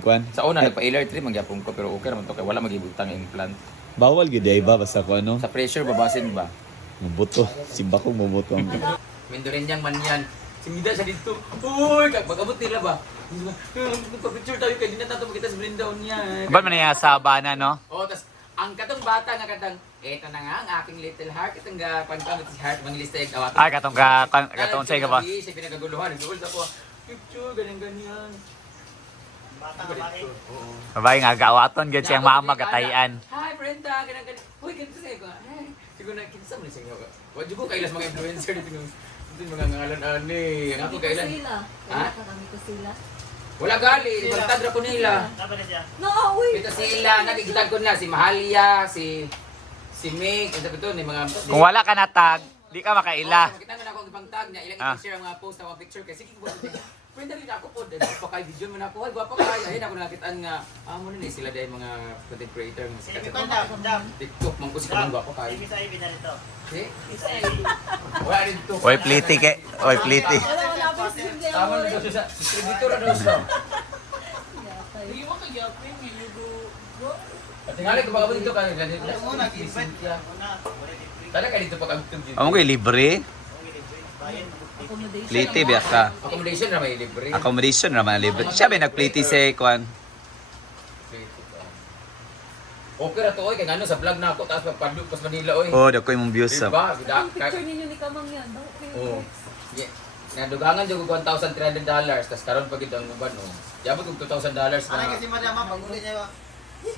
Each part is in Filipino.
Kuan. Sa una, nagpa-ear trim, magyapon ko, pero okay naman to, kaya wala magibutang implant. Bawal gid ay ba basta ko ano? Sa pressure, babasin ba? Mabuto. Simba ko mabuto ang. Mindorinyang man yan. Simida siya dito. Uy, pag-abot nila ba? Pag-picture tayo, kaya di na tato makita sa brindaw niya. Ba't man niya sa bana no? Oo, tas ang katong bata nga katang, eto na nga ang aking little heart. Itong pagpamit si heart, mga lista yung awat. Ay katong say ka ba? Siya pinagaguluhan. Nagduol sa ko, picture, ganyan-ganyan. Babae nga gawaton gid siyang mama gatayan. Hi Brenda, ganyan-ganyan. Uy, ganito sa'yo ko. Siguro na, kinsa mo na siya. Wad ko kailas mga influencer dito yung mga ngalan ani. Ang ako kailan. Ha? Wala gali, magtadra ko nila. No, uy. Ito sila, nagigitag ko na si Mahalia, si Meg, ang sabi to ni mga Kung wala ka natag, di ka makaila. Makita na ako ibang tag niya, ilang i-share ang mga post na mga picture kay sige ko. Friend dali na ako po, dahil pa kay video mo na ako, gwapo kaya. Ayun ako nakitaan nga, mo na sila dahil mga content creator ng sikat. TikTok, mangko si kamang gwapo kaya. See? Wala rin to. Oy pliti ke, oy pliti. Wala pa si Cindy. Tama na daw siya sa distributor na daw siya. Hindi mo kagapin, At tingali ko baka dito kaya ganito. Tala ka dito pag agtog dito. Amo kay libre. Pliti biya ka. Accommodation na may libre. Accommodation naman libre. Siya ba nagpliti sa kuan? Okay ra to oy kay ngano sa vlog na ako taas pagpadlog pas Manila oy. Oh, dako imong views sa. Diba? Ang picture ninyo ni Kamang yan. Oo. Nadugangan jud ko $1,300 tas karon pa gid ang uban oh. Yabot og $2,000 na. Ano kasi madama pag uli niya ba?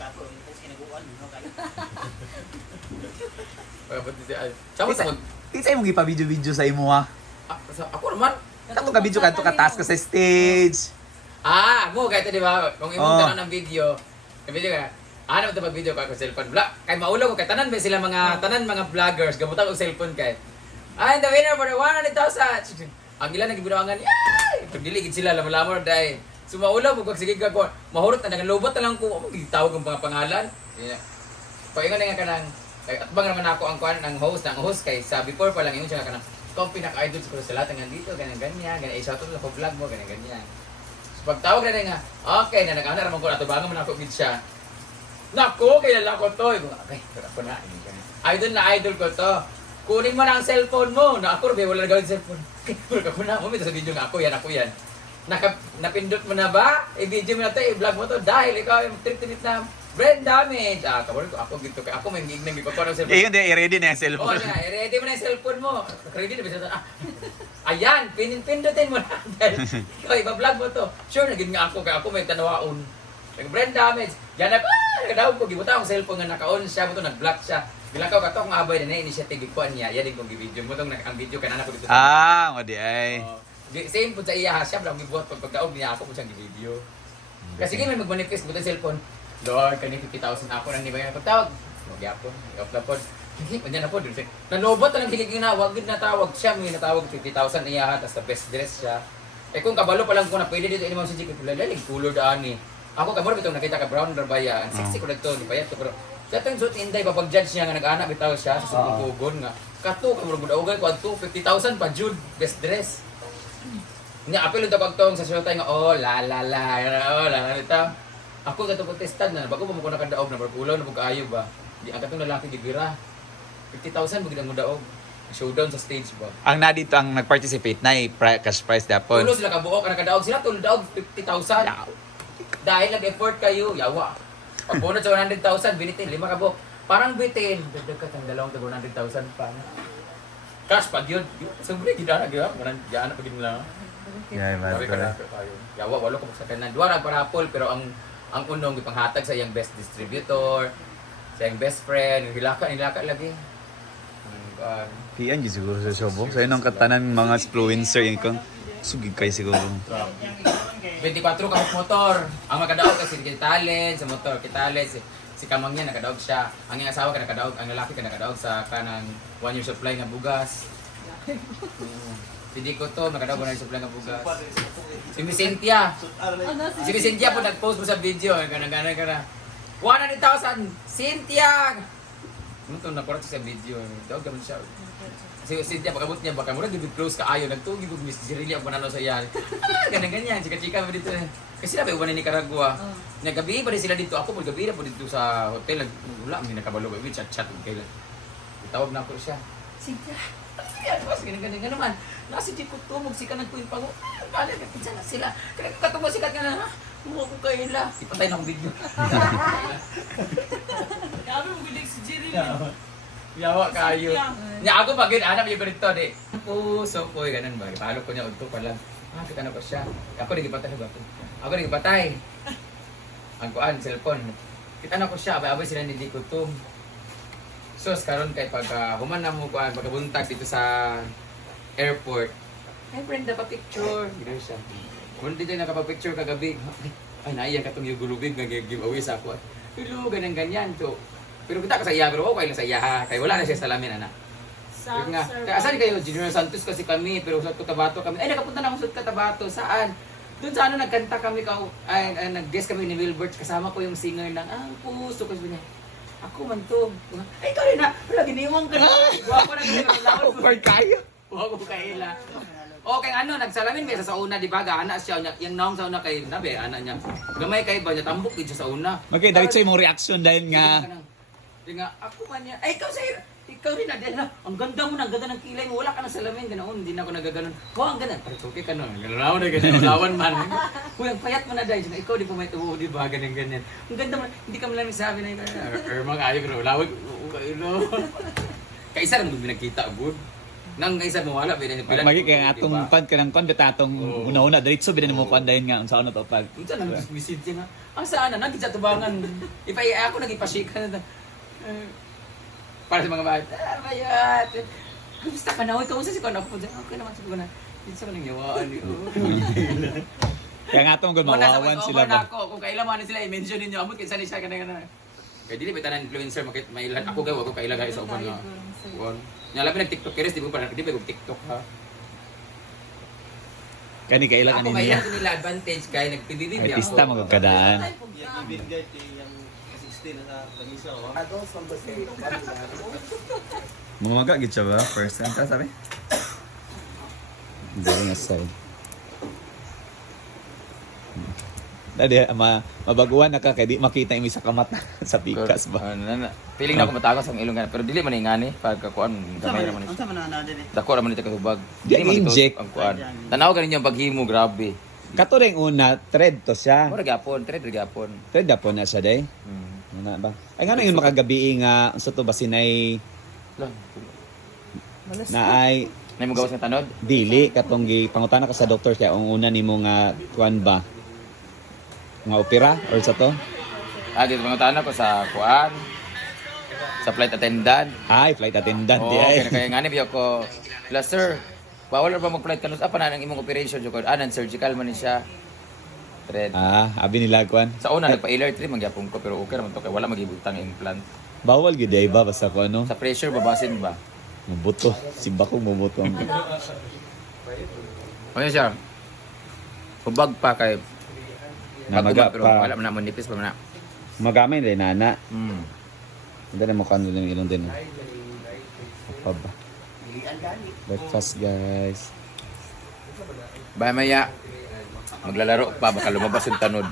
Kapo, ito kinabuan no kay. Pagabot di ay. Sama sa Kinsa imong gipa video sa imo ha? ako naman. Kato ka video kadto ka task ka sa stage. Mo kay di ba kung imong tanan ng video. Ang video ka. Ano ito pag video ka ko cellphone vlog. Kay maulaw ko kay tanan ba sila mga mga vloggers gamutan og cellphone kay. The winner for the 100,000. Ang ilan nagibunawangan. Yay! Pagdili gid sila lamor dai. Sumaulaw pag sige ka ko. Mahurot na nagalobot na lang ko. Amo gitawag ang mga pangalan. Yeah. Paingon nga kanang atbang naman ako ang kuan ng host kay sa before pa lang yung siya kanang kung pinaka-idol siguro sa lahat ng dito ganyan i-shout out sa vlog mo ganyan. So pagtawag na nga okay na nag-ana ramon ko atubangan mo na ako gid siya. Nako, kilala ko to. Okay, pero ako na. Idol ko to. Kunin mo na ang cellphone mo. Na ako, wala na gawin cellphone. Pero ako na. Umito sa video nga, ako yan. Napindot mo na ba? I-video mo na to, i-vlog mo to. Dahil ikaw yung trip-trip na brain damage. Kabarin ko, ako gito. Ako may gig na gipakuha ng cellphone. Yun din, i-ready na yung cellphone. Oo, i-ready mo na yung cellphone mo. Ready na ba? Ayan, pindutin mo na. Dahil ikaw, iba-vlog mo to. Sure, naging nga ako. Kaya ako may tanawaon. Brain damage. Yan ako, nagkadawag ko, gibuta akong cellphone nga naka-on siya, mo to nag-block siya. Bilakaw ka to, kung abay na initiative ikuan niya, yan din kong video mo tong ang video kanana ko dito. Madi ay. Same po sa iya, siya lang gibuhat pagdaog niya ako po siyang video. Kasi sige may mag-manifest mo cellphone. Lord, kani 50,000 ako nang nibayan pagtawag. Magyapon, i-upload. Hindi pa niya na po dun. Nanobot na lang giginawag, gid natawag siya, may natawag 50,000 niya, tas the best dress siya. Kung kabalo pa lang ko na pwede dito inimam si Jiki, lalig color daani. Ako kamor bitong nakita ka brown rabaya, ang sexy ko dito ni payat ko pero datang suot inday papag-judge niya nga nag-anak bitaw siya sa subugon nga. Kato kamor gud-ugay ko adto 50,000 pa jud best dress. Nya apil unta pagtong sa showtime nga la ito. Ako kato protestan na bago mo ko nakadaog na barkulaw na pag-ayo ba. Di ang katong lalaki gibira. 50,000 bagid ang mudaog. Showdown sa stage ba. Ang na dito ang nag-participate na cash prize dapon. Tulo sila kabuok ang nakadaog sila tulo daog 50,000. Dahil nag-effort kayo, yawa. Pag bonus sa 100,000, binitin, 5 kabok. Parang bitin. Dagdag ka tang dalawang 100,000 pa. Cash pag yun. Siyempre, gidana, gidana. Gidana pag yun lang. Sabi ka na, yawa, walo ko sa kanan. Duwara parapol, pero ang unong ipanghatag sa iyang best distributor, sa iyang best friend, nilaka lagi. Pian siguro sa showbo. Sa inong katanan mga influencer yung kung sugig kayo siguro. 24 ka motor. Ang makadaog kasi Kitalen sa motor, Kitalen si Kamang niya nakadaog siya. Ang iyang asawa ka nakadaog, ang lalaki ka nakadaog sa kanang 1 year supply nga bugas. Hindi ko to, nakadaog na yung supply nga bugas. Si Miss Cynthia. Si Miss Cynthia po nag-post mo sa video, ganang 100,000 Cynthia. Nung nakurat sa video, dawag naman siya. Kasi Cynthia, pagkabot niya, baka mura gibig close ka ayo, nagtugi ko Miss Jirili ang panalo sa yan. Ganyan-ganyan, chika-chika mo dito. Kasi sila ba iwan ni Nicaragua. Nagabi pa rin sila dito, ako po gabi na po dito sa hotel, wala, may nakabalo ba, chat-chat kailan. Tawag na ako siya. Cynthia, ano ba, ganyan-ganyan naman. Nasa di ko tumog, sika nagpuin pa ko. Balik, pinsan na sila. Kaya katumog sikat nga na, mukha ko kaila. Ipatay na akong video. Grabe mo gilig si Jerry. Yawa kayo. Nya ako pag anak yung ganito di. Puso ko ganun ba. Ipalo ko niya udto pa lang. Kita na ko siya. Ako nagipatay ba ako. Ako nagipatay. Ang kuan cellphone. Kita na ko siya. Abay sila ni Dico Tum. So karon kay pag human na mo kuan pagkabuntag dito sa airport. Hey friend, dapat picture. Gino siya. Kung dito nakapag-picture kagabi. Ay naiyan katong yung gulubig nga giveaway sa ako. Pero ganyan-ganyan to. Pero kita ka sa iya, pero okay lang sa iya ha. Kaya wala na siya salamin, anak. Sabi nga, kaya asan kayo? Junior Santos kasi kami, pero sa Cotabato kami. Ay, nakapunta na ako sa Cotabato. Saan? Doon sa ano, nagkanta kami, nag-guest kami ni Wilbert. Kasama ko yung singer ng, puso ko. Sabi niya, ako man to. Ay, ikaw rin na. Wala, giniwang ka na. Guwapo na kasi. Over kayo. Guwapo kaila. Okay, ano, nagsalamin kayo sa una, di ba? Anak siya, yung naong sa una kay Nabe, anak niya. Gamay kayo ba niya, tambok din siya sa una. Okay, dahil sa'yo mong reaction dahil nga. Di nga, ako man niya, ay ikaw sa'yo, ikaw rin na, dahil na, ang ganda mo na, ang ganda ng kilay mo, wala ka na salamin, ganoon, hindi na ako nagaganon. Ang ganda, parang okay ka no, ganoon na ganyan, lawan man. Uy, ang payat mo na dahil, ikaw di po may tuwo, di ba, ganyan. Ang ganda mo, hindi ka malamig sabi na ikaw, mga ayaw, pero lawan, kayo no. Kaisa lang mo binagkita, good. Nang kaisa mo, wala, pinanipilan. Magi kaya nga atong pad ka ng konde tatong una-una. Diretso binan mo kwan dahil nga ang saan na to pag. Unsa na nag-visit siya nga. Ang saan na, nagkita tubangan. Ako nagipashika na. Para sa mga bata, bayat. Kumusta ka na? Ikaw sa si Kono. Okay naman sa na. Dito sa kanang yawaan. Kaya nga atong mawawan sila ba. Kung kailan man sila, i-mention ninyo. Amot kinsa ni siya ka na. Kaya dili ba tanan influencer mailan. Ako gawa ko kailagay sa uban nga. Nya labi nag-TikTok keres di ba parang di ba TikTok ha. Kani kailangan Ako niya. kaya nila advantage kay nagpibibig ako. Artista magkadaan. Yung ibig guide yung 16 na kamisa ko. Mamaga gid siya ba? First time ka sabi? Very nice side. Dadi mabaguan na ka kay di makita imi sa kamata sa pikas ba. Feeling na ako matagos ang ilong pero dili man ingani pagkakuan gamay ra man Unsa man na dili? dako ra man ito kahubag. Di inject. Ang kuan. Tanaw ganin yung paghimo grabe. Kato ring una thread to siya. Mura gapon, trade gapon. Thread na po na siya day. Ano ba? Ay nga yung makagabi nga sa to ba sinay Lang. na ay Nay mo gawas nga tanod. dili katong gi pangutana ka sa doktor kaya ang una nimo nga kuan ba nga opera or sa to? Dito mga ko sa kuan. Sa flight attendant. Ay, flight attendant di Okay, ay. kaya ngani biyo ko. Plus sir, bawal ra ba mag-flight kanus apa na nang imong operation jud ko. Nan surgical man ni siya. Thread. Abi nila kuan. Sa una nagpa-alert trip magyapon ko pero okay raman to kay wala magibutang implant. Bawal gid ay ba basta ko ano? Sa pressure babasin ba? Mabuto. Si Bako mabuto ang. Ano siya? Hubag pa kay Namaga pero pa. wala man na manipis pa man na. Magamay rin nana. Hmm. Hindi na mukha nila ng ilong din. Apa ba? Breakfast guys. Bye maya. Maglalaro pa baka lumabas yung tanod.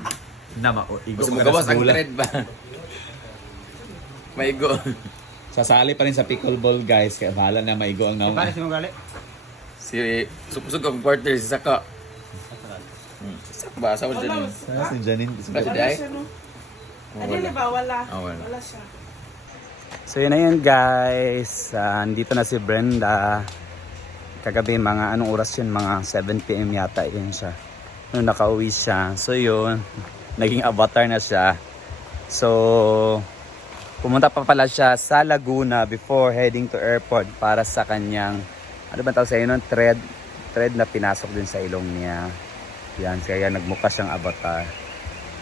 Nama igo Gusto mo gawas ang thread ba? Maigo. Sasali pa rin sa pickleball guys kaya bahala na maigo ang naong. Paano si mo gali? Si supusog ang partner si Saka. Saka ba? Asawa dyan. Si Janine. Kasi day? Ano na ba? Wala. Wala. Wala siya. So yun na yun guys. Andito na si Brenda. Kagabi mga anong oras yun? Mga 7 PM yata yun siya. Nung nakauwi siya. So yun. Naging avatar na siya. So pumunta pa pala siya sa Laguna before heading to airport para sa kanyang ano ba tawag sa inyo? Thread na pinasok din sa ilong niya. Yan. Kaya nagmukha siyang avatar.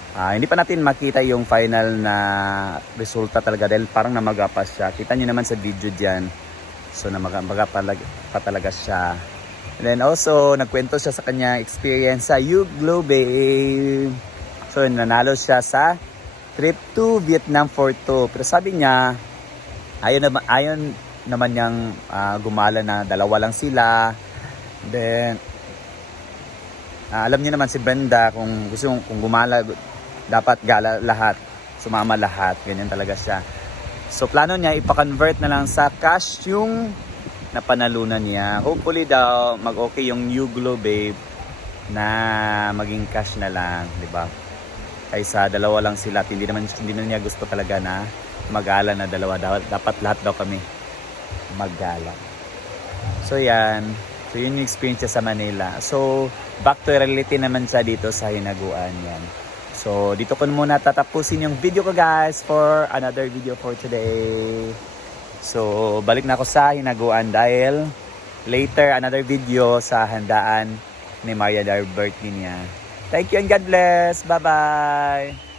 Hindi pa natin makita yung final na resulta talaga dahil parang namaga pa siya. Kita nyo naman sa video dyan. So namaga pa talaga siya. And then also, nagkwento siya sa kanyang experience sa Uglobe. So nanalo siya sa trip to Vietnam for 2. Pero sabi niya, Ayon naman niyang gumala na dalawa lang sila. Then, alam niyo naman si Brenda, kung gusto kung gumala, dapat gala lahat. Sumama lahat. Ganyan talaga siya. So, plano niya, ipa-convert na lang sa cash yung napanalunan niya. Hopefully daw, mag-okay yung New Glow Babe na maging cash na lang, di ba? Kaysa dalawa lang sila. Hindi na niya gusto talaga na mag-gala na dalawa. Dapat lahat daw kami mag-gala. So, yan. So, yun yung experience niya sa Manila. So, back to reality naman siya dito sa Hinaguan. Yan. So, dito ko muna tatapusin yung video ko, guys, for another video for today. So, balik na ako sa Hinaguan dahil later, another video sa handaan ni Maria Darbert niya. Thank you and God bless. Bye-bye!